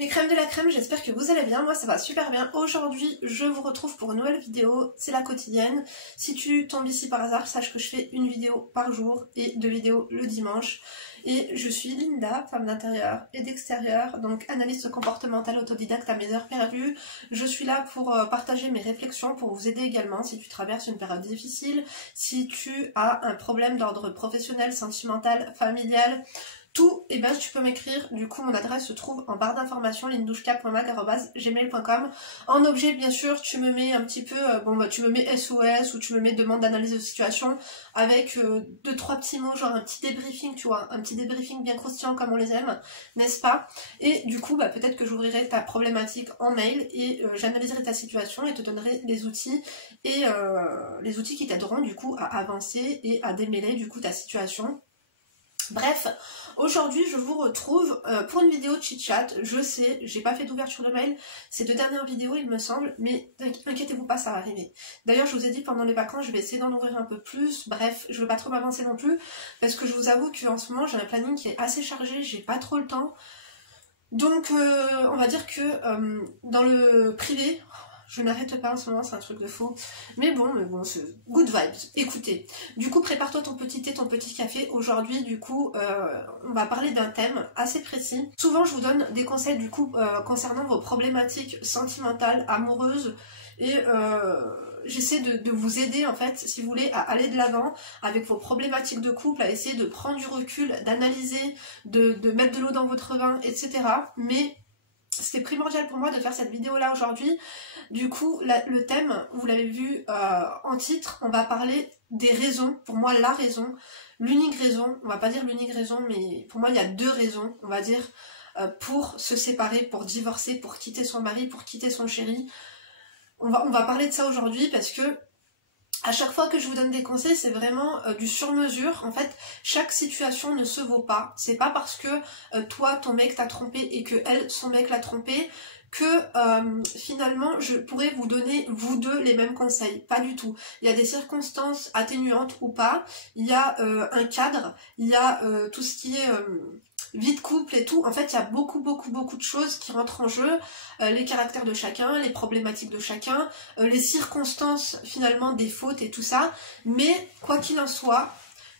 Mes crèmes de la crème, j'espère que vous allez bien, moi ça va super bien. Aujourd'hui, je vous retrouve pour une nouvelle vidéo, c'est la quotidienne. Si tu tombes ici par hasard, sache que je fais une vidéo par jour et 2 vidéos le dimanche. Et je suis Linda, femme d'intérieur et d'extérieur, donc analyste comportementale autodidacte à mes heures perdues. Je suis là pour partager mes réflexions, pour vous aider également si tu traverses une période difficile, si tu as un problème d'ordre professionnel, sentimental, familial. Tout, et ben tu peux m'écrire, du coup mon adresse se trouve en barre d'informations, lindouchka.mag@gmail.com. En objet bien sûr tu me mets un petit peu, tu me mets SOS ou tu me mets demande d'analyse de situation avec 2-3 petits mots, genre un petit débriefing, tu vois, un petit débriefing bien croustillant comme on les aime, n'est-ce pas? Et du coup peut-être que j'ouvrirai ta problématique en mail et j'analyserai ta situation et te donnerai les outils et les outils qui t'aideront du coup à avancer et à démêler du coup ta situation. Bref, aujourd'hui je vous retrouve pour une vidéo chit-chat. Je sais, j'ai pas fait d'ouverture de mail ces 2 dernières vidéos il me semble, mais inquiétez-vous pas, ça va arriver. D'ailleurs je vous ai dit pendant les vacances je vais essayer d'en ouvrir un peu plus, bref, je veux pas trop m'avancer non plus, parce que je vous avoue qu'en ce moment j'ai un planning qui est assez chargé, j'ai pas trop le temps. Donc on va dire que dans le privé, je n'arrête pas en ce moment, c'est un truc de fou. Mais bon, c'est good vibes. Écoutez, du coup, prépare-toi ton petit thé, ton petit café. Aujourd'hui, du coup, on va parler d'un thème assez précis. Souvent, je vous donne des conseils, du coup, concernant vos problématiques sentimentales, amoureuses. Et j'essaie de vous aider, en fait, si vous voulez, à aller de l'avant avec vos problématiques de couple, à essayer de prendre du recul, d'analyser, de mettre de l'eau dans votre vin, etc. Mais c'était primordial pour moi de faire cette vidéo là aujourd'hui. Du coup le thème, vous l'avez vu en titre, on va parler des raisons, pour moi la raison, l'unique raison, on va pas dire l'unique raison, mais pour moi il y a 2 raisons, on va dire, pour se séparer, pour divorcer, pour quitter son mari, pour quitter son chéri. On va parler de ça aujourd'hui parce que à chaque fois que je vous donne des conseils, c'est vraiment du sur-mesure. En fait, chaque situation ne se vaut pas. C'est pas parce que toi, ton mec t'a trompé et que elle, son mec l'a trompé, que finalement, je pourrais vous donner, vous deux, les mêmes conseils. Pas du tout. Il y a des circonstances atténuantes ou pas. Il y a un cadre. Il y a tout ce qui est vie de couple et tout. En fait, il y a beaucoup de choses qui rentrent en jeu. Les caractères de chacun, les problématiques de chacun, les circonstances finalement des fautes et tout ça. Mais quoi qu'il en soit,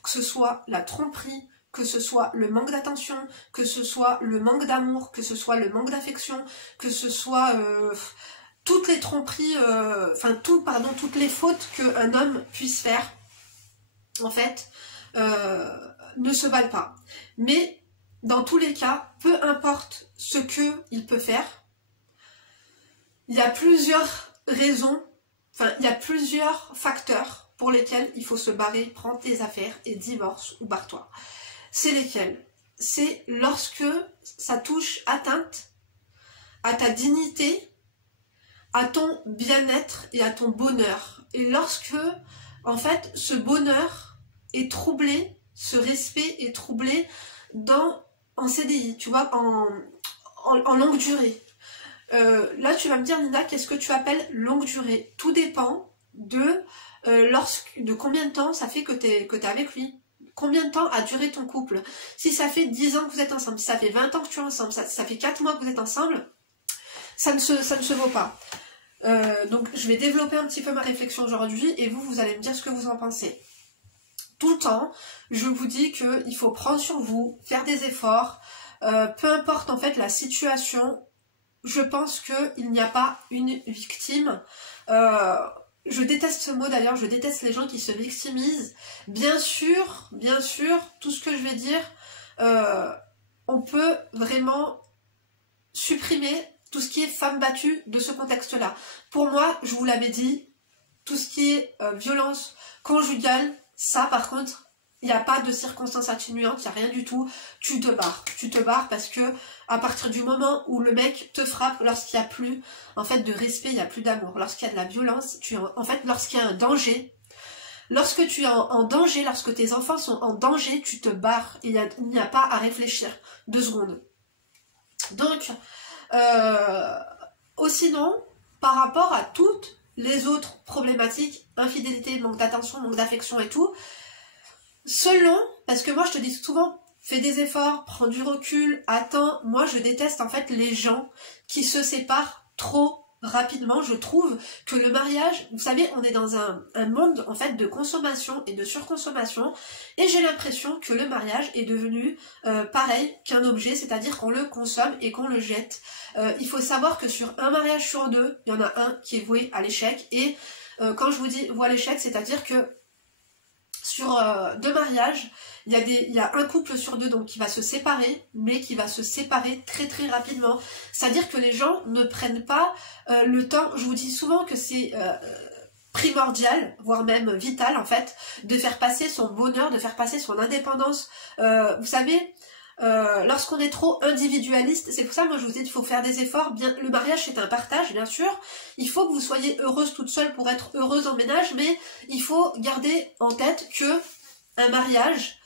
que ce soit la tromperie, que ce soit le manque d'attention, que ce soit le manque d'amour, que ce soit le manque d'affection, que ce soit toutes les tromperies, toutes les fautes qu'un homme puisse faire, en fait, ne se valent pas. Mais dans tous les cas, peu importe ce qu'il peut faire, il y a plusieurs raisons, il y a plusieurs facteurs pour lesquels il faut se barrer, prendre tes affaires et divorce ou barre-toi. C'est lesquels? C'est lorsque ça touche atteinte à ta dignité, à ton bien-être et à ton bonheur. Et lorsque, en fait, ce bonheur est troublé, ce respect est troublé en CDI, tu vois, en longue durée. Là, tu vas me dire, Linda, qu'est-ce que tu appelles longue durée? Tout dépend de combien de temps ça fait que t'es avec lui. Combien de temps a duré ton couple? Si ça fait 10 ans que vous êtes ensemble, si ça fait 20 ans que tu es ensemble, ça fait 4 mois que vous êtes ensemble, ça ne se vaut pas. Donc, je vais développer un petit peu ma réflexion aujourd'hui et vous allez me dire ce que vous en pensez. Tout le temps, je vous dis qu'il faut prendre sur vous, faire des efforts, peu importe en fait la situation. Je pense qu'il n'y a pas une victime. Je déteste ce mot d'ailleurs, je déteste les gens qui se victimisent. Bien sûr, tout ce que je vais dire, on peut vraiment supprimer tout ce qui est femme battue de ce contexte-là. Pour moi, je vous l'avais dit, tout ce qui est violence conjugale, ça par contre, il n'y a pas de circonstances atténuantes, il n'y a rien du tout. Tu te barres parce que à partir du moment où le mec te frappe, lorsqu'il n'y a plus en fait de respect, il n'y a plus d'amour. Lorsqu'il y a de la violence, lorsqu'il y a un danger, lorsque tu es en danger, lorsque tes enfants sont en danger, tu te barres et il n'y a pas à réfléchir 2 secondes. Donc, sinon, par rapport à toutes les autres problématiques, infidélité, manque d'attention, manque d'affection et tout, selon, parce que moi je te dis souvent, fais des efforts, prends du recul, attends. Moi, je déteste en fait les gens qui se séparent trop rapidement. Je trouve que le mariage, vous savez, on est dans un monde en fait de consommation et de surconsommation, et j'ai l'impression que le mariage est devenu pareil qu'un objet, c'est-à-dire qu'on le consomme et qu'on le jette. Il faut savoir que sur un mariage sur deux, il y en a un qui est voué à l'échec, et quand je vous dis voué à l'échec, c'est-à-dire que sur deux mariages, il y a un couple sur deux donc qui va se séparer, mais qui va se séparer très très rapidement. C'est-à-dire que les gens ne prennent pas le temps. Je vous dis souvent que c'est primordial, voire même vital en fait, de faire passer son bonheur, de faire passer son indépendance. Vous savez, lorsqu'on est trop individualiste, c'est pour ça moi je vous dis qu'il faut faire des efforts. Bien, le mariage c'est un partage bien sûr, il faut que vous soyez heureuse toute seule pour être heureuse en ménage, mais il faut garder en tête que un mariage,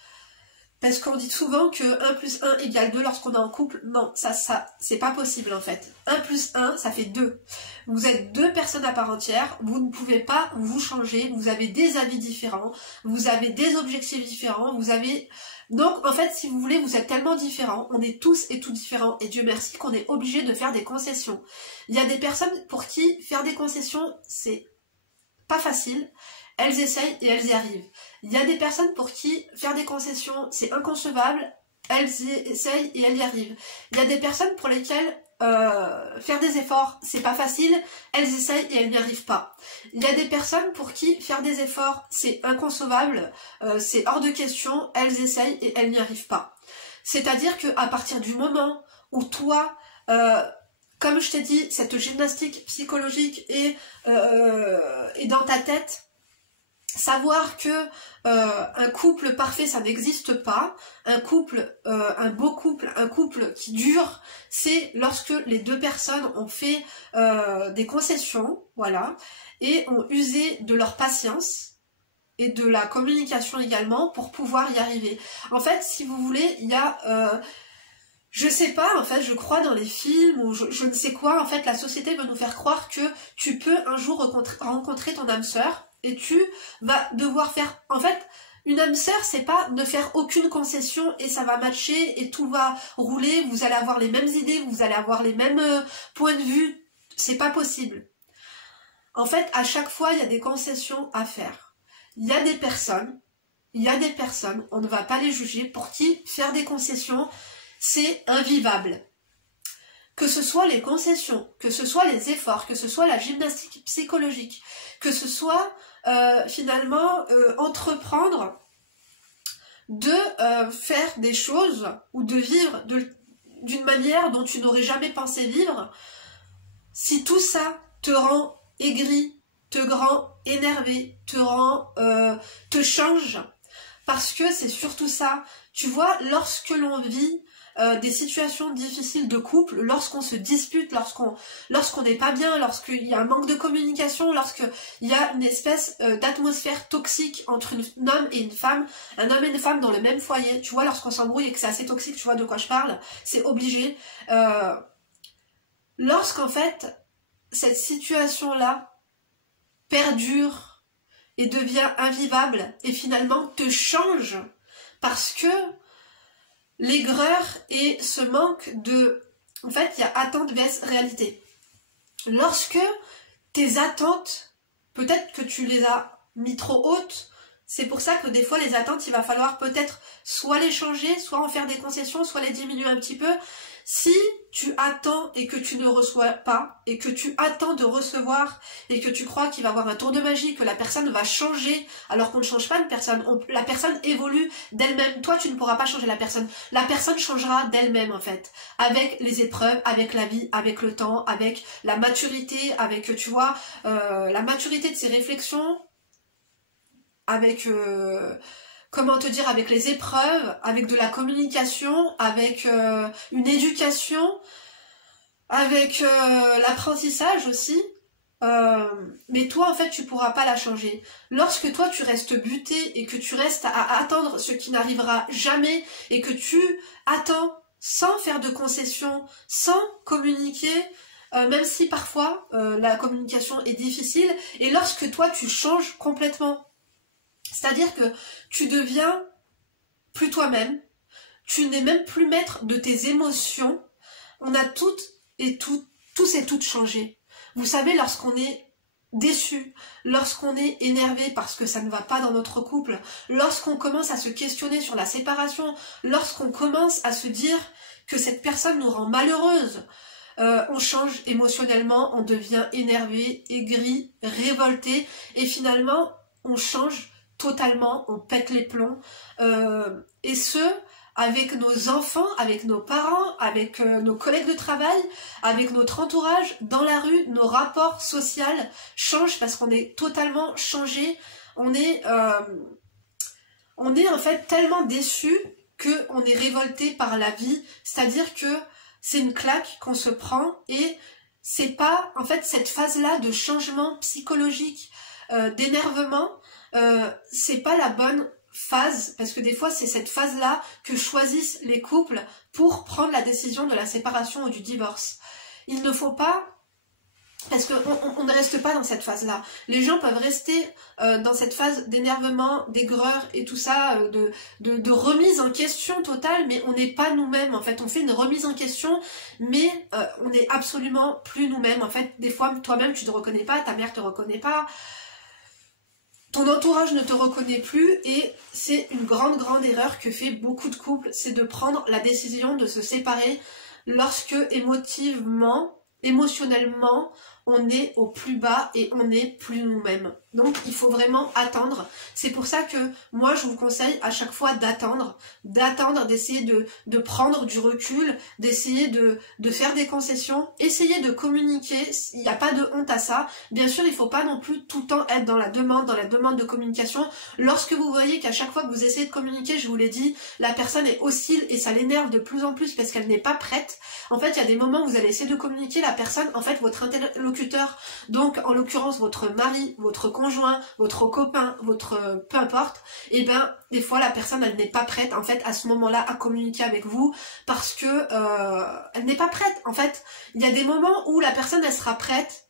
parce qu'on dit souvent que 1 plus 1 égale 2 lorsqu'on est en couple, non, ça c'est pas possible en fait. 1 plus 1 ça fait 2. Vous êtes deux personnes à part entière, vous ne pouvez pas vous changer, vous avez des avis différents, vous avez des objectifs différents, vous avez... Donc en fait si vous voulez vous êtes tellement différents, on est tous et toutes différents, et Dieu merci qu'on est obligé de faire des concessions. Il y a des personnes pour qui faire des concessions c'est pas facile, elles essayent et elles y arrivent. Il y a des personnes pour qui faire des concessions c'est inconcevable, elles y essayent et elles y arrivent. Il y a des personnes pour lesquelles faire des efforts c'est pas facile, elles essayent et elles n'y arrivent pas. Il y a des personnes pour qui faire des efforts c'est inconcevable, c'est hors de question, elles essayent et elles n'y arrivent pas. C'est-à-dire que à partir du moment où toi, comme je t'ai dit, cette gymnastique psychologique est dans ta tête, savoir que un couple parfait ça n'existe pas, un couple, un beau couple, un couple qui dure, c'est lorsque les deux personnes ont fait des concessions, voilà, et ont usé de leur patience et de la communication également pour pouvoir y arriver. En fait, si vous voulez, il y a... je sais pas, en fait, je crois dans les films ou je ne sais quoi, en fait, la société veut nous faire croire que tu peux un jour rencontrer ton âme sœur et tu vas devoir faire... En fait, une âme sœur, c'est pas ne faire aucune concession et ça va matcher et tout va rouler, vous allez avoir les mêmes idées, vous allez avoir les mêmes points de vue. C'est pas possible. En fait, à chaque fois, il y a des concessions à faire. Il y a des personnes, on ne va pas les juger, pour qui faire des concessions, c'est invivable. Que ce soit les concessions, que ce soit les efforts, que ce soit la gymnastique psychologique, que ce soit finalement entreprendre de faire des choses ou de vivre d'une manière dont tu n'aurais jamais pensé vivre, si tout ça te rend aigri, te rend énervé, te change, parce que c'est surtout ça. Tu vois, lorsque l'on vit des situations difficiles de couple, lorsqu'on se dispute, lorsqu'on n'est pas bien, lorsqu'il y a un manque de communication, lorsqu'il y a une espèce d'atmosphère toxique entre un homme et une femme, un homme et une femme dans le même foyer, tu vois, lorsqu'on s'embrouille et que c'est assez toxique, tu vois de quoi je parle, c'est obligé. Lorsqu'en fait, cette situation-là perdure et devient invivable et finalement te change, parce que l'aigreur et ce manque de... En fait, il y a attente vs réalité. Lorsque tes attentes, peut-être que tu les as mis trop hautes, c'est pour ça que des fois les attentes, il va falloir peut-être soit les changer, soit en faire des concessions, soit les diminuer un petit peu. Si tu attends et que tu ne reçois pas, et que tu attends de recevoir, et que tu crois qu'il va y avoir un tour de magie, que la personne va changer, alors qu'on ne change pas une personne, la personne évolue d'elle-même, toi tu ne pourras pas changer la personne changera d'elle-même en fait, avec les épreuves, avec la vie, avec le temps, avec la maturité, avec, tu vois, la maturité de ses réflexions, avec... comment te dire, avec les épreuves, avec de la communication, avec une éducation, avec l'apprentissage aussi. Mais toi, en fait, tu pourras pas la changer. Lorsque toi, tu restes buté et que tu restes à attendre ce qui n'arrivera jamais et que tu attends sans faire de concessions, sans communiquer, même si parfois la communication est difficile, et lorsque toi, tu changes complètement, c'est-à-dire que tu deviens plus toi-même, tu n'es même plus maître de tes émotions. On a tous et toutes changé. Vous savez, lorsqu'on est déçu, lorsqu'on est énervé parce que ça ne va pas dans notre couple, lorsqu'on commence à se questionner sur la séparation, lorsqu'on commence à se dire que cette personne nous rend malheureuse, on change émotionnellement, on devient énervé, aigri, révolté, et finalement on change totalement, on pète les plombs, et ce, avec nos enfants, avec nos parents, avec nos collègues de travail, avec notre entourage, dans la rue, nos rapports sociaux changent parce qu'on est totalement changé, on est en fait tellement déçu qu'on est révolté par la vie, c'est-à-dire que c'est une claque qu'on se prend et c'est pas, en fait, cette phase-là de changement psychologique, d'énervement, c'est pas la bonne phase, parce que des fois c'est cette phase-là que choisissent les couples pour prendre la décision de la séparation ou du divorce. Il ne faut pas, parce qu'on ne reste pas dans cette phase-là. Les gens peuvent rester dans cette phase d'énervement, d'aigreur et tout ça, de remise en question totale, mais on n'est pas nous-mêmes. En fait, on fait une remise en question, mais on n'est absolument plus nous-mêmes. En fait, des fois, toi-même, tu ne te reconnais pas, ta mère ne te reconnaît pas, ton entourage ne te reconnaît plus, et c'est une grande erreur que fait beaucoup de couples, c'est de prendre la décision de se séparer lorsque émotionnellement, on est au plus bas et on n'est plus nous-mêmes. Donc il faut vraiment attendre. C'est pour ça que moi je vous conseille à chaque fois d'attendre, d'essayer de prendre du recul, d'essayer de faire des concessions, essayer de communiquer, il n'y a pas de honte à ça. Bien sûr, il ne faut pas non plus tout le temps être dans la demande de communication. Lorsque vous voyez qu'à chaque fois que vous essayez de communiquer, je vous l'ai dit, la personne est hostile et ça l'énerve de plus en plus parce qu'elle n'est pas prête. En fait, il y a des moments où vous allez essayer de communiquer, la personne, en fait, votre interlocuteur, donc en l'occurrence votre mari, votre conjoint, votre copain, votre peu importe, et ben des fois la personne elle n'est pas prête en fait à ce moment-là à communiquer avec vous parce que elle n'est pas prête. En fait, il y a des moments où la personne elle sera prête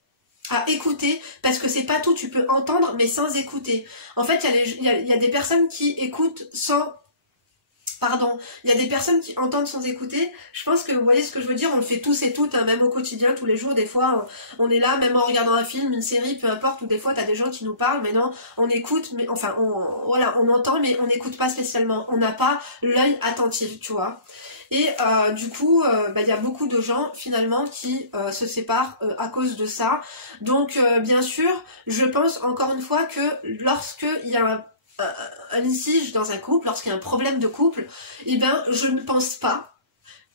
à écouter parce que c'est pas tout, tu peux entendre mais sans écouter. En fait, il y a des personnes qui écoutent sans... Pardon, il y a des personnes qui entendent sans écouter. Je pense que vous voyez ce que je veux dire, on le fait tous et toutes, hein, même au quotidien, tous les jours, des fois, on est là, même en regardant un film, une série, peu importe, ou des fois, t'as des gens qui nous parlent, mais non, on écoute, mais enfin, voilà, on entend, mais on n'écoute pas spécialement, on n'a pas l'œil attentif, tu vois. Et du coup, il y a beaucoup de gens, finalement, qui se séparent à cause de ça. Donc, bien sûr, je pense, encore une fois, que lorsqu'il y a un litige dans un couple, lorsqu'il y a un problème de couple, eh ben je ne pense pas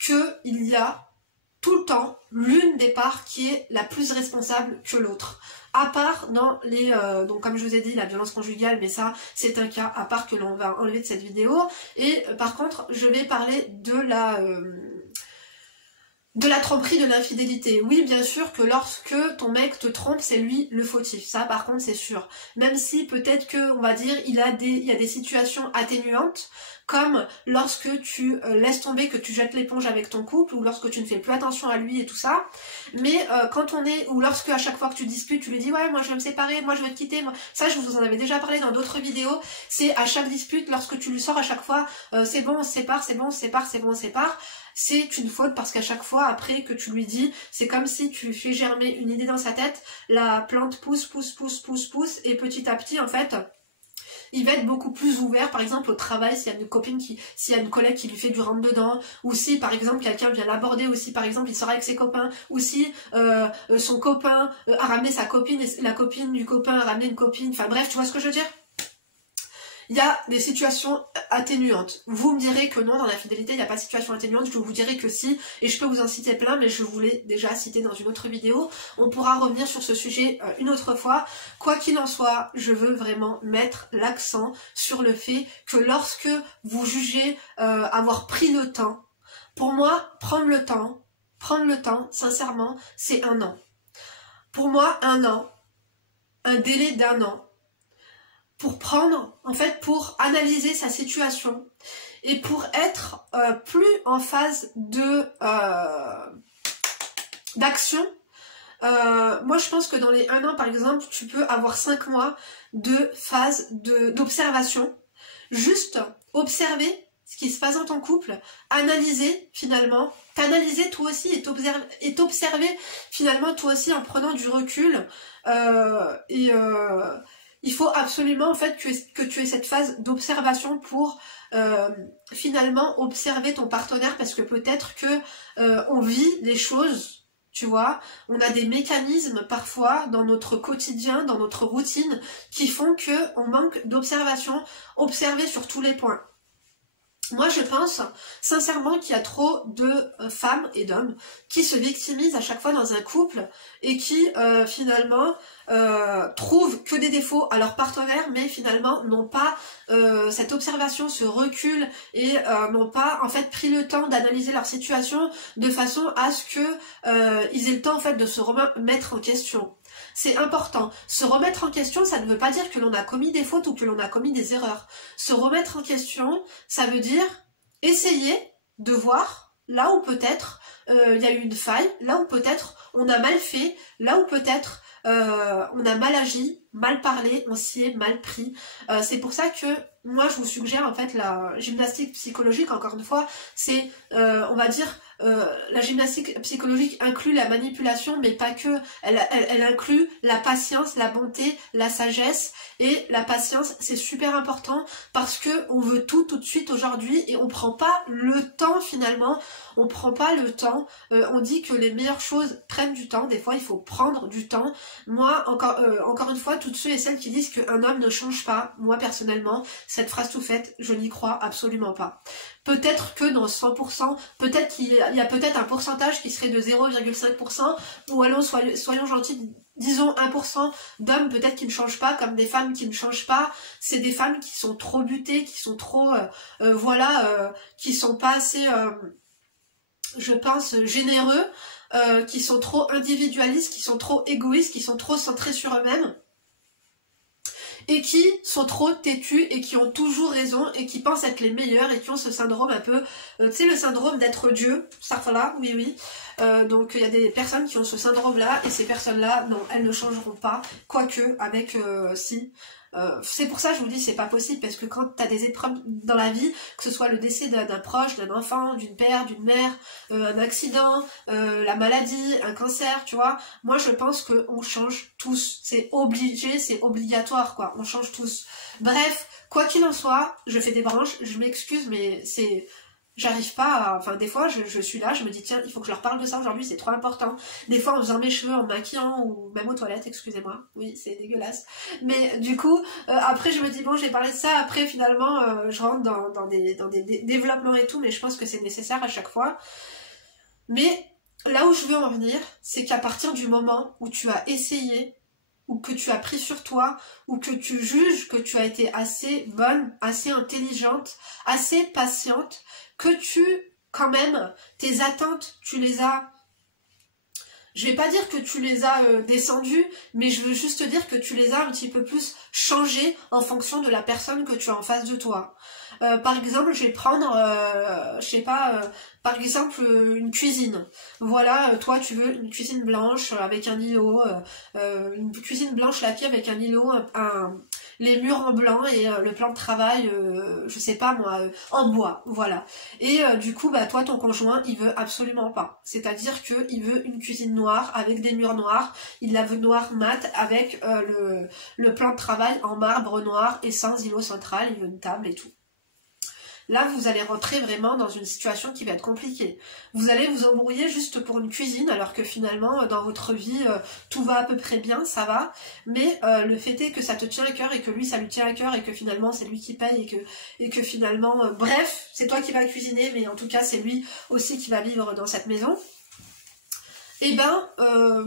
qu'il y a tout le temps l'une des parts qui est la plus responsable que l'autre. À part dans les... donc comme je vous ai dit, la violence conjugale, mais ça c'est un cas à part que l'on va enlever de cette vidéo. Et par contre, je vais parler de la tromperie, de l'infidélité. Oui, bien sûr que lorsque ton mec te trompe, c'est lui le fautif. Ça, par contre, c'est sûr. Même si peut-être que, on va dire, il y a des situations atténuantes, comme lorsque tu laisses tomber, que tu jettes l'éponge avec ton couple, ou lorsque tu ne fais plus attention à lui et tout ça. Mais quand on est, ou lorsque à chaque fois que tu disputes, tu lui dis ouais, moi je vais me séparer, moi je vais te quitter. Moi... Ça, je vous en avais déjà parlé dans d'autres vidéos. C'est à chaque dispute, lorsque tu lui sors à chaque fois, c'est bon, on se sépare, c'est bon, on se sépare, c'est bon, on se sépare. C'est une faute parce qu'à chaque fois après que tu lui dis, c'est comme si tu fais germer une idée dans sa tête, la plante pousse et petit à petit en fait il va être beaucoup plus ouvert, par exemple au travail, s'il y a une collègue qui lui fait du rentre dedans, ou si par exemple quelqu'un vient l'aborder, ou si par exemple il sort avec ses copains, ou si son copain a ramené sa copine et la copine du copain a ramené une copine, enfin bref, tu vois ce que je veux dire? Il y a des situations atténuantes. Vous me direz que non, dans la fidélité, il n'y a pas de situation atténuante. Je vous dirai que si, et je peux vous en citer plein, mais je vous l'ai déjà cité dans une autre vidéo. On pourra revenir sur ce sujet une autre fois. Quoi qu'il en soit, je veux vraiment mettre l'accent sur le fait que lorsque vous jugez avoir pris le temps, pour moi, prendre le temps, sincèrement, c'est 1 an. Pour moi, 1 an, un délai d'1 an, pour analyser sa situation et pour être plus en phase d'action. Moi je pense que dans les 1 an par exemple, tu peux avoir 5 mois de phase d'observation, juste observer ce qui se passe dans ton couple, analyser finalement, t'analyser toi aussi et t'observer finalement toi aussi en prenant du recul. Il faut absolument en fait que tu aies cette phase d'observation pour finalement observer ton partenaire, parce que peut-être que on vit des choses. Tu vois, on a des mécanismes parfois dans notre quotidien, dans notre routine, qui font que on manque d'observation, observer sur tous les points. Moi, je pense sincèrement qu'il y a trop de femmes et d'hommes qui se victimisent à chaque fois dans un couple et qui finalement trouvent que des défauts à leur partenaire, mais finalement n'ont pas cette observation, ce recul et n'ont pas en fait pris le temps d'analyser leur situation de façon à ce que ils aient le temps en fait de se remettre en question. C'est important. Se remettre en question, ça ne veut pas dire que l'on a commis des fautes ou que l'on a commis des erreurs. Se remettre en question, ça veut dire essayer de voir là où peut-être il y a eu une faille, là où peut-être on a mal fait, là où peut-être on a mal agi, mal parlé, on s'y est mal pris. C'est pour ça que moi je vous suggère en fait la gymnastique psychologique, encore une fois, c'est on va dire la gymnastique psychologique inclut la manipulation, mais pas que, elle inclut la patience, la bonté, la sagesse, et la patience c'est super important parce que on veut tout de suite aujourd'hui et on prend pas le temps finalement, on prend pas le temps, on dit que les meilleures choses prennent du temps, des fois il faut prendre du temps. Moi encore une fois, toutes ceux et celles qui disent qu'un homme ne change pas, moi personnellement, cette phrase tout faite, je n'y crois absolument pas. Peut-être que dans 100%, peut-être qu'il y a peut-être un pourcentage qui serait de 0,5%, ou allons, soyons gentils, disons 1% d'hommes peut-être qui ne changent pas, comme des femmes qui ne changent pas. C'est des femmes qui sont trop butées, qui sont trop, qui sont pas assez, je pense, généreux, qui sont trop individualistes, qui sont trop égoïstes, qui sont trop centrés sur eux-mêmes, et qui sont trop têtus et qui ont toujours raison et qui pensent être les meilleurs et qui ont ce syndrome un peu, tu sais, le syndrome d'être Dieu, ça là, oui. Donc il y a des personnes qui ont ce syndrome-là et ces personnes-là, non, elles ne changeront pas, quoique avec si. C'est pour ça que je vous dis c'est pas possible, parce que quand tu as des épreuves dans la vie, que ce soit le décès d'un proche, d'un enfant, d'une père, d'une mère, un accident, la maladie, un cancer, tu vois, moi je pense qu'on change tous, c'est obligé, c'est obligatoire quoi, on change tous. Bref, quoi qu'il en soit, je fais des branches, je m'excuse mais c'est... J'arrive pas à... Enfin, des fois, je suis là, je me dis, tiens, il faut que je leur parle de ça aujourd'hui, c'est trop important. Des fois, en faisant mes cheveux, en maquillant, ou même aux toilettes, excusez-moi. Oui, c'est dégueulasse. Mais du coup, après, je me dis, bon, j'ai parlé de ça. Après, finalement, je rentre dans des développements et tout, mais je pense que c'est nécessaire à chaque fois. Mais là où je veux en venir, c'est qu'à partir du moment où tu as essayé, ou que tu as pris sur toi, ou que tu juges que tu as été assez bonne, assez intelligente, assez patiente, que tu, quand même, tes attentes, tu les as... Je vais pas dire que tu les as descendues, mais je veux juste dire que tu les as un petit peu plus changées en fonction de la personne que tu as en face de toi. Par exemple, je vais prendre, je sais pas, par exemple une cuisine. Voilà, toi tu veux une cuisine blanche avec un îlot, une cuisine blanche lapis avec un îlot, les murs en blanc et le plan de travail, je sais pas moi, en bois, voilà. Et du coup, bah toi ton conjoint, il veut absolument pas. C'est-à-dire que il veut une cuisine noire avec des murs noirs, il la veut noire mat avec le plan de travail en marbre noir et sans îlot central, il veut une table et tout. Là, vous allez rentrer vraiment dans une situation qui va être compliquée. Vous allez vous embrouiller juste pour une cuisine, alors que finalement, dans votre vie, tout va à peu près bien, ça va. Mais le fait est que ça te tient à cœur et que lui, ça lui tient à cœur et que finalement, c'est lui qui paye et que finalement, bref, c'est toi qui vas cuisiner, mais en tout cas, c'est lui aussi qui va vivre dans cette maison. Eh ben,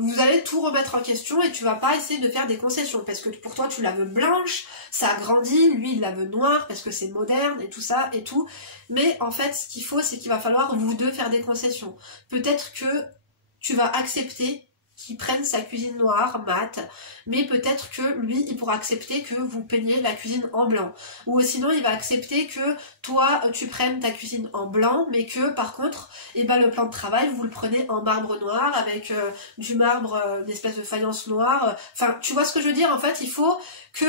vous allez tout remettre en question et tu vas pas essayer de faire des concessions parce que pour toi tu la veux blanche, ça a grandi, lui il la veut noire parce que c'est moderne et tout ça et tout. Mais en fait ce qu'il faut c'est qu'il va falloir vous deux faire des concessions. Peut-être que tu vas accepter qu'il prenne sa cuisine noire, mate, mais peut-être que lui, il pourra accepter que vous peigniez la cuisine en blanc. Ou sinon, il va accepter que toi, tu prennes ta cuisine en blanc, mais que par contre, eh ben, le plan de travail, vous le prenez en marbre noir, avec du marbre, d'espèce de faïence noire. Enfin, tu vois ce que je veux dire? En fait, il faut que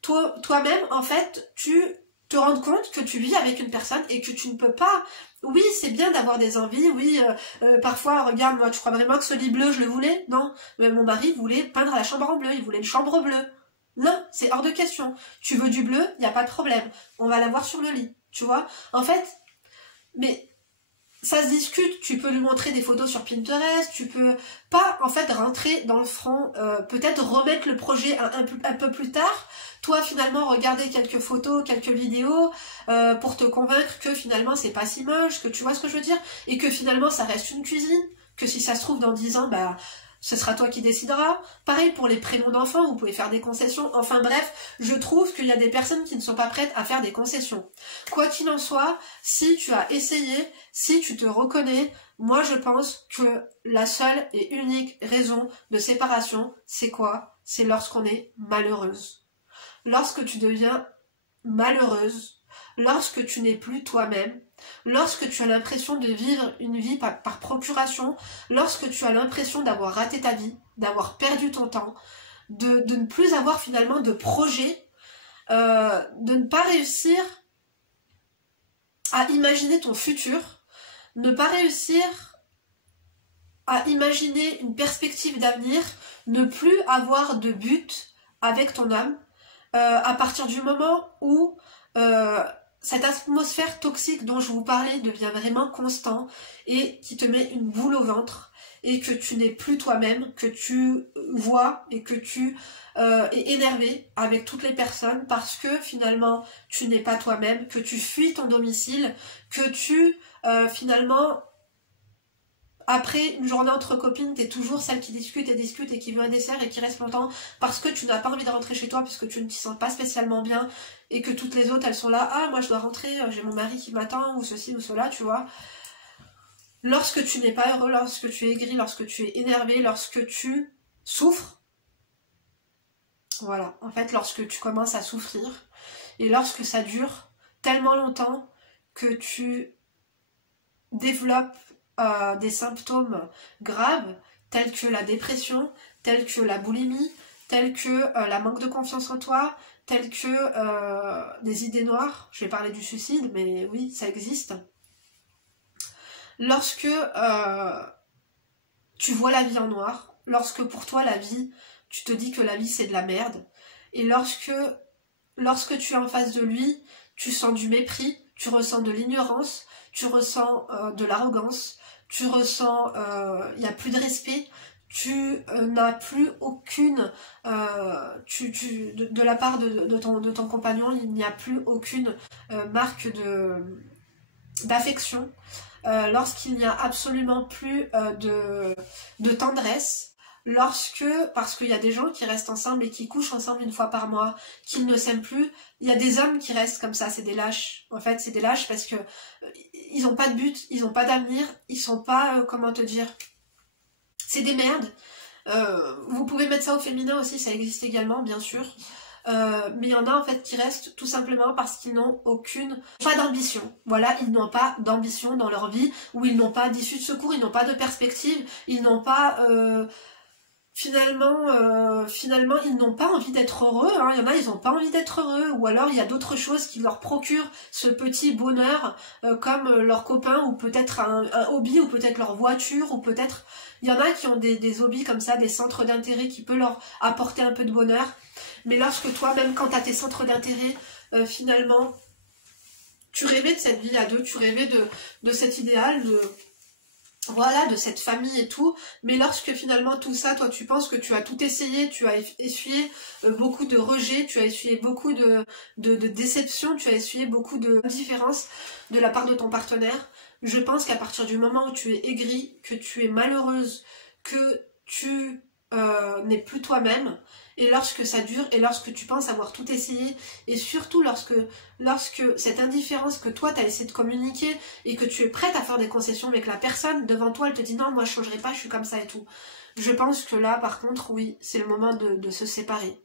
toi-même, en fait, tu te rendre compte que tu vis avec une personne et que tu ne peux pas... Oui, c'est bien d'avoir des envies, oui, parfois, regarde, moi, tu crois vraiment que ce lit bleu, je le voulais? Non, mon mari voulait peindre la chambre en bleu, il voulait une chambre bleue. Non, c'est hors de question. Tu veux du bleu, il n'y a pas de problème. On va l'avoir sur le lit, tu vois. En fait, mais ça se discute, tu peux lui montrer des photos sur Pinterest, tu peux pas, en fait, rentrer dans le front, peut-être remettre le projet un peu plus tard, toi, finalement, regarder quelques photos, quelques vidéos, pour te convaincre que, finalement, c'est pas si moche, que tu vois ce que je veux dire, et que, finalement, ça reste une cuisine, que si ça se trouve, dans 10 ans, bah... ce sera toi qui décideras. Pareil pour les prénoms d'enfants, vous pouvez faire des concessions. Enfin bref, je trouve qu'il y a des personnes qui ne sont pas prêtes à faire des concessions. Quoi qu'il en soit, si tu as essayé, si tu te reconnais, moi je pense que la seule et unique raison de séparation, c'est quoi? C'est lorsqu'on est malheureuse. Lorsque tu deviens malheureuse, lorsque tu n'es plus toi-même, lorsque tu as l'impression de vivre une vie par procuration, lorsque tu as l'impression d'avoir raté ta vie, d'avoir perdu ton temps, de ne plus avoir finalement de projet, de ne pas réussir à imaginer ton futur, ne pas réussir à imaginer une perspective d'avenir, ne plus avoir de but avec ton âme, à partir du moment où cette atmosphère toxique dont je vous parlais devient vraiment constant et qui te met une boule au ventre et que tu n'es plus toi-même, que tu vois et que tu es énervé avec toutes les personnes parce que finalement tu n'es pas toi-même, que tu fuis ton domicile, que tu finalement... Après une journée entre copines, t'es toujours celle qui discute et qui veut un dessert et qui reste longtemps parce que tu n'as pas envie de rentrer chez toi parce que tu ne t'y sens pas spécialement bien et que toutes les autres elles sont là, ah moi je dois rentrer, j'ai mon mari qui m'attend ou ceci ou cela, tu vois. Lorsque tu n'es pas heureux, lorsque tu es aigri, lorsque tu es énervé, lorsque tu souffres, voilà, en fait lorsque tu commences à souffrir et lorsque ça dure tellement longtemps que tu développes des symptômes graves tels que la dépression, tels que la boulimie, tels que la manque de confiance en toi, tels que des idées noires. Je vais parler du suicide, mais oui, ça existe. Lorsque tu vois la vie en noir, lorsque pour toi la vie, tu te dis que la vie c'est de la merde, et lorsque tu es en face de lui, tu sens du mépris, tu ressens de l'ignorance, tu ressens de l'arrogance, tu ressens, il n'y a plus de respect, tu n'as plus aucune, de la part de ton compagnon, il n'y a plus aucune marque d'affection, lorsqu'il n'y a absolument plus de tendresse, parce qu'il y a des gens qui restent ensemble et qui couchent ensemble une fois par mois, qu'ils ne s'aiment plus, il y a des hommes qui restent comme ça, c'est des lâches. En fait, c'est des lâches parce que ils n'ont pas de but, ils n'ont pas d'avenir, ils sont pas, comment te dire, c'est des merdes. Vous pouvez mettre ça au féminin aussi, ça existe également, bien sûr. Mais il y en a en fait qui restent tout simplement parce qu'ils n'ont pas d'ambition. Voilà, ils n'ont pas d'ambition dans leur vie, ou ils n'ont pas d'issue de secours, ils n'ont pas de perspective, ils n'ont pas... Finalement, ils n'ont pas envie d'être heureux, hein. Il y en a, ils n'ont pas envie d'être heureux, ou alors il y a d'autres choses qui leur procurent ce petit bonheur, comme leur copain, ou peut-être un hobby, ou peut-être leur voiture, ou peut-être... Il y en a qui ont des hobbies comme ça, des centres d'intérêt qui peuvent leur apporter un peu de bonheur, mais lorsque toi, même quand tu as tes centres d'intérêt, finalement, tu rêvais de cette vie à deux, tu rêvais de cet idéal, voilà, de cette famille et tout, mais lorsque finalement tout ça, toi tu penses que tu as tout essayé, tu as essuyé beaucoup de rejets, tu as essuyé beaucoup de déceptions, tu as essuyé beaucoup de différences de la part de ton partenaire, je pense qu'à partir du moment où tu es aigrie, que tu es malheureuse, que tu n'es plus toi-même, et lorsque ça dure, et lorsque tu penses avoir tout essayé, et surtout lorsque cette indifférence que toi t'as essayé de communiquer, et que tu es prête à faire des concessions, mais que la personne devant toi elle te dit non, moi je changerai pas, je suis comme ça et tout, je pense que là par contre oui, c'est le moment de se séparer.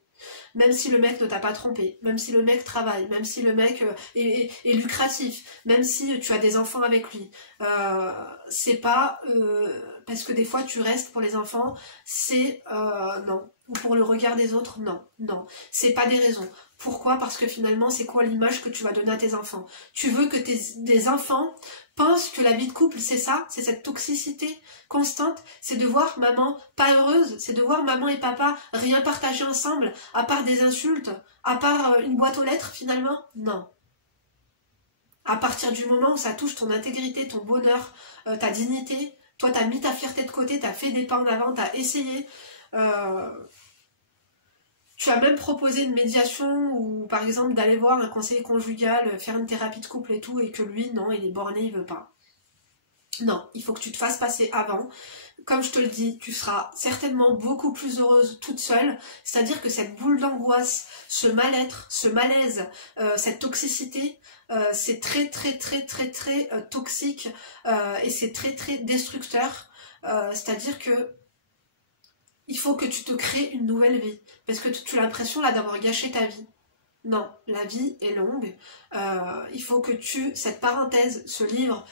Même si le mec ne t'a pas trompé, même si le mec travaille, même si le mec est lucratif, même si tu as des enfants avec lui, c'est pas parce que des fois tu restes pour les enfants, c'est non. Ou pour le regard des autres, non, non. C'est pas des raisons. Pourquoi? Parce que finalement, c'est quoi l'image que tu vas donner à tes enfants? Tu veux que des enfants pensent que la vie de couple, c'est ça? C'est cette toxicité constante? C'est de voir maman pas heureuse? C'est de voir maman et papa rien partager ensemble, à part des insultes, à part une boîte aux lettres finalement? Non. À partir du moment où ça touche ton intégrité, ton bonheur, ta dignité, toi t'as mis ta fierté de côté, t'as fait des pas en avant, t'as essayé, tu as même proposé une médiation ou par exemple d'aller voir un conseiller conjugal, faire une thérapie de couple et tout, et que lui, non, il est borné, il veut pas. Non, il faut que tu te fasses passer avant. Comme je te le dis, tu seras certainement beaucoup plus heureuse toute seule. C'est-à-dire que cette boule d'angoisse, ce mal-être, ce malaise, cette toxicité, c'est très très très très très toxique et c'est très très destructeur. C'est-à-dire que il faut que tu te crées une nouvelle vie. Parce que tu as l'impression là d'avoir gâché ta vie. Non, la vie est longue. Il faut que cette parenthèse, ce livre,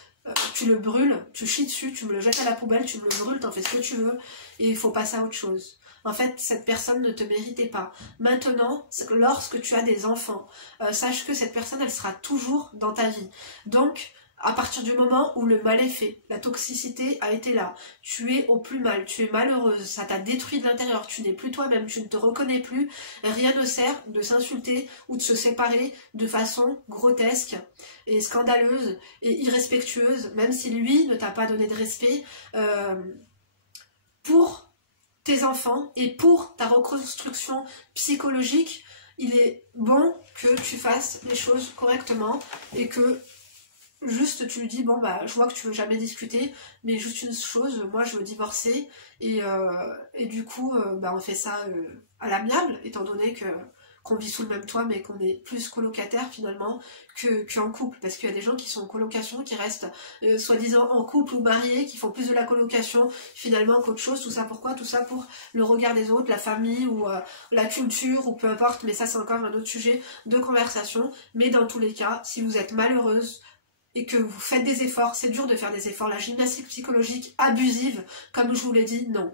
tu le brûles, tu chies dessus, tu me le jettes à la poubelle, tu me le brûles, t'en fais ce que tu veux, et il faut passer à autre chose. En fait, cette personne ne te méritait pas. Maintenant, lorsque tu as des enfants, sache que cette personne, elle sera toujours dans ta vie. Donc, à partir du moment où le mal est fait, la toxicité a été là, tu es au plus mal, tu es malheureuse, ça t'a détruit de l'intérieur, tu n'es plus toi-même, tu ne te reconnais plus, rien ne sert de s'insulter ou de se séparer de façon grotesque et scandaleuse et irrespectueuse, même si lui ne t'a pas donné de respect, pour tes enfants et pour ta reconstruction psychologique. Il est bon que tu fasses les choses correctement et que juste tu lui dis bon bah je vois que tu veux jamais discuter, mais juste une chose, moi je veux divorcer et du coup bah on fait ça à l'amiable, étant donné que qu'on vit sous le même toit mais qu'on est plus colocataire finalement qu'en couple, parce qu'il y a des gens qui sont en colocation, qui restent soi-disant en couple ou mariés, qui font plus de la colocation finalement qu'autre chose. Tout ça pourquoi? Tout ça pour le regard des autres, la famille ou la culture ou peu importe, mais ça c'est encore un autre sujet de conversation. Mais dans tous les cas, si vous êtes malheureuse et que vous faites des efforts, c'est dur de faire des efforts, la gymnastique psychologique abusive, comme je vous l'ai dit, non.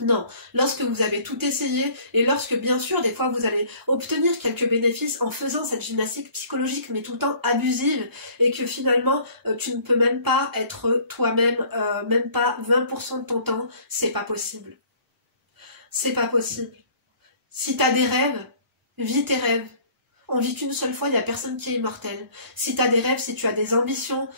Non, lorsque vous avez tout essayé et lorsque bien sûr des fois vous allez obtenir quelques bénéfices en faisant cette gymnastique psychologique mais tout le temps abusive et que finalement tu ne peux même pas être toi-même, même pas 20% de ton temps, c'est pas possible. C'est pas possible. Si t'as des rêves, vis tes rêves. On vit qu'une seule fois, il n'y a personne qui est immortel. Si tu as des rêves, si tu as des ambitions,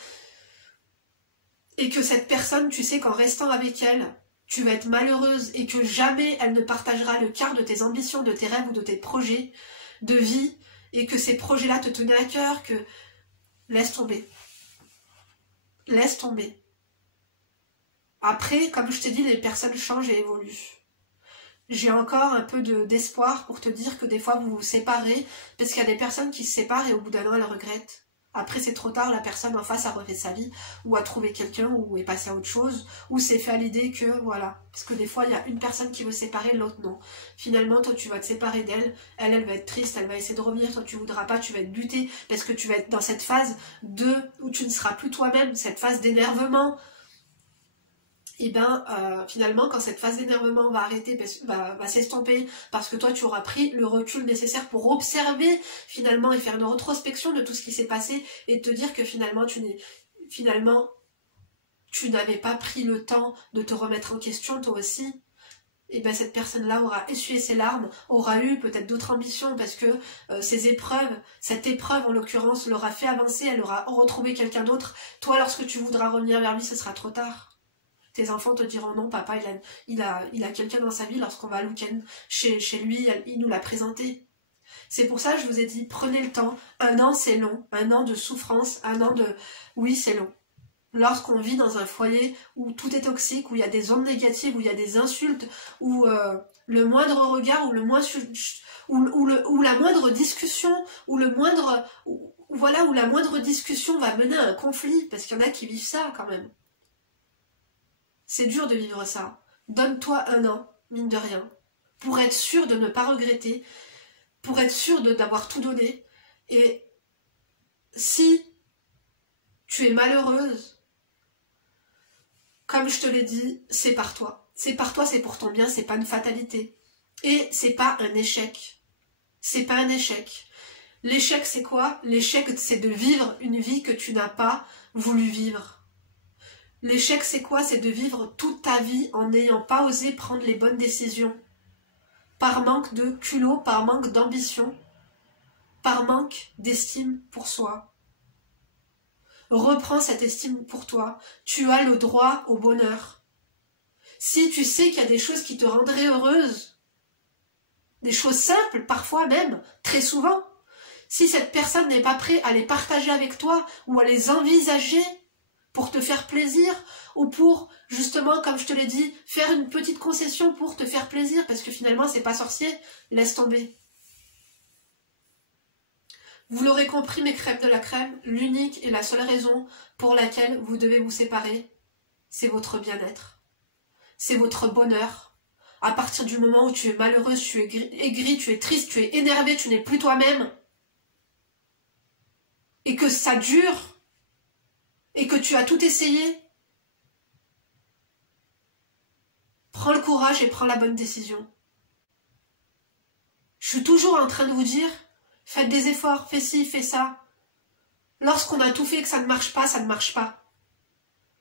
et que cette personne, tu sais qu'en restant avec elle, tu vas être malheureuse et que jamais elle ne partagera le quart de tes ambitions, de tes rêves ou de tes projets de vie, et que ces projets-là te tenaient à cœur, que laisse tomber. Laisse tomber. Après, comme je t'ai dit, les personnes changent et évoluent. J'ai encore un peu d'espoir pour te dire que des fois vous vous séparez, parce qu'il y a des personnes qui se séparent et au bout d'un an elles regrettent. Après c'est trop tard, la personne en face a refait sa vie, ou a trouvé quelqu'un, ou est passée à autre chose, ou s'est fait à l'idée que voilà. Parce que des fois il y a une personne qui veut se séparer, l'autre non. Finalement toi tu vas te séparer d'elle, elle va être triste, elle va essayer de revenir, toi tu voudras pas, tu vas être buté, parce que tu vas être dans cette phase où tu ne seras plus toi-même, cette phase d'énervement. Et ben finalement quand cette phase d'énervement va arrêter, va s'estomper parce que toi tu auras pris le recul nécessaire pour observer finalement et faire une rétrospection de tout ce qui s'est passé et te dire que finalement tu n'avais pas pris le temps de te remettre en question toi aussi. Et ben cette personne-là aura essuyé ses larmes, aura eu peut-être d'autres ambitions parce que cette épreuve en l'occurrence l'aura fait avancer, elle aura retrouvé quelqu'un d'autre. Toi lorsque tu voudras revenir vers lui, ce sera trop tard. Tes enfants te diront non, papa, il a quelqu'un dans sa vie lorsqu'on va le week-end chez lui, il nous l'a présenté. C'est pour ça que je vous ai dit, prenez le temps. 1 an, c'est long. 1 an de souffrance, 1 an de... Oui, c'est long. Lorsqu'on vit dans un foyer où tout est toxique, où il y a des ondes négatives, où il y a des insultes, où le moindre regard, ou ou la moindre discussion, où la moindre discussion va mener à un conflit, parce qu'il y en a qui vivent ça quand même. C'est dur de vivre ça. Donne-toi 1 an, mine de rien, pour être sûr de ne pas regretter, pour être sûr d'avoir tout donné. Et si tu es malheureuse, comme je te l'ai dit, c'est par toi. C'est par toi, c'est pour ton bien, c'est pas une fatalité. Et c'est pas un échec. C'est pas un échec. L'échec, c'est quoi? L'échec, c'est de vivre une vie que tu n'as pas voulu vivre. L'échec, c'est quoi? C'est de vivre toute ta vie en n'ayant pas osé prendre les bonnes décisions. Par manque de culot, par manque d'ambition, par manque d'estime pour soi. Reprends cette estime pour toi. Tu as le droit au bonheur. Si tu sais qu'il y a des choses qui te rendraient heureuse, des choses simples, parfois même, très souvent, si cette personne n'est pas prête à les partager avec toi ou à les envisager pour te faire plaisir ou pour, justement, comme je te l'ai dit, faire une petite concession pour te faire plaisir parce que finalement, c'est pas sorcier, laisse tomber. Vous l'aurez compris, mes crèmes de la crème, l'unique et la seule raison pour laquelle vous devez vous séparer, c'est votre bien-être. C'est votre bonheur. À partir du moment où tu es malheureuse, tu es aigrie, tu es triste, tu es énervé, tu n'es plus toi-même, et que ça dure, et que tu as tout essayé, prends le courage et prends la bonne décision. Je suis toujours en train de vous dire, faites des efforts, fais ci, fais ça. Lorsqu'on a tout fait et que ça ne marche pas, ça ne marche pas.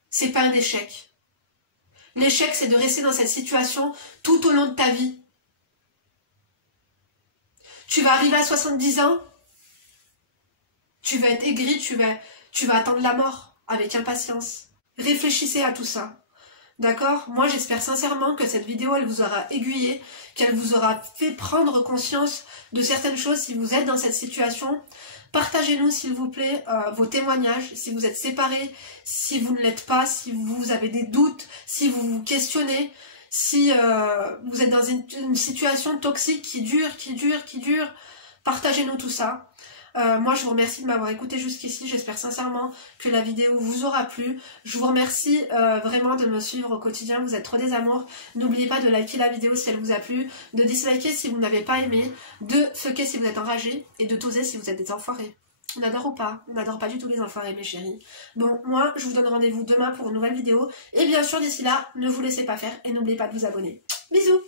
C'est pas un échec. L'échec, c'est de rester dans cette situation tout au long de ta vie. Tu vas arriver à 70 ans, tu vas être aigri, tu vas attendre la mort avec impatience. Réfléchissez à tout ça. D'accord? Moi, j'espère sincèrement que cette vidéo, elle vous aura aiguillé, qu'elle vous aura fait prendre conscience de certaines choses si vous êtes dans cette situation. Partagez-nous, s'il vous plaît, vos témoignages, si vous êtes séparés, si vous ne l'êtes pas, si vous avez des doutes, si vous vous questionnez, si vous êtes dans une situation toxique qui dure. Partagez-nous tout ça. Moi, je vous remercie de m'avoir écouté jusqu'ici. J'espère sincèrement que la vidéo vous aura plu. Je vous remercie vraiment de me suivre au quotidien. Vous êtes trop des amours. N'oubliez pas de liker la vidéo si elle vous a plu, de disliker si vous n'avez pas aimé, de fucker si vous êtes enragé et de toser si vous êtes des enfoirés. On adore ou pas? On n'adore pas du tout les enfoirés, mes chéris. Bon, moi, je vous donne rendez-vous demain pour une nouvelle vidéo. Et bien sûr, d'ici là, ne vous laissez pas faire et n'oubliez pas de vous abonner. Bisous!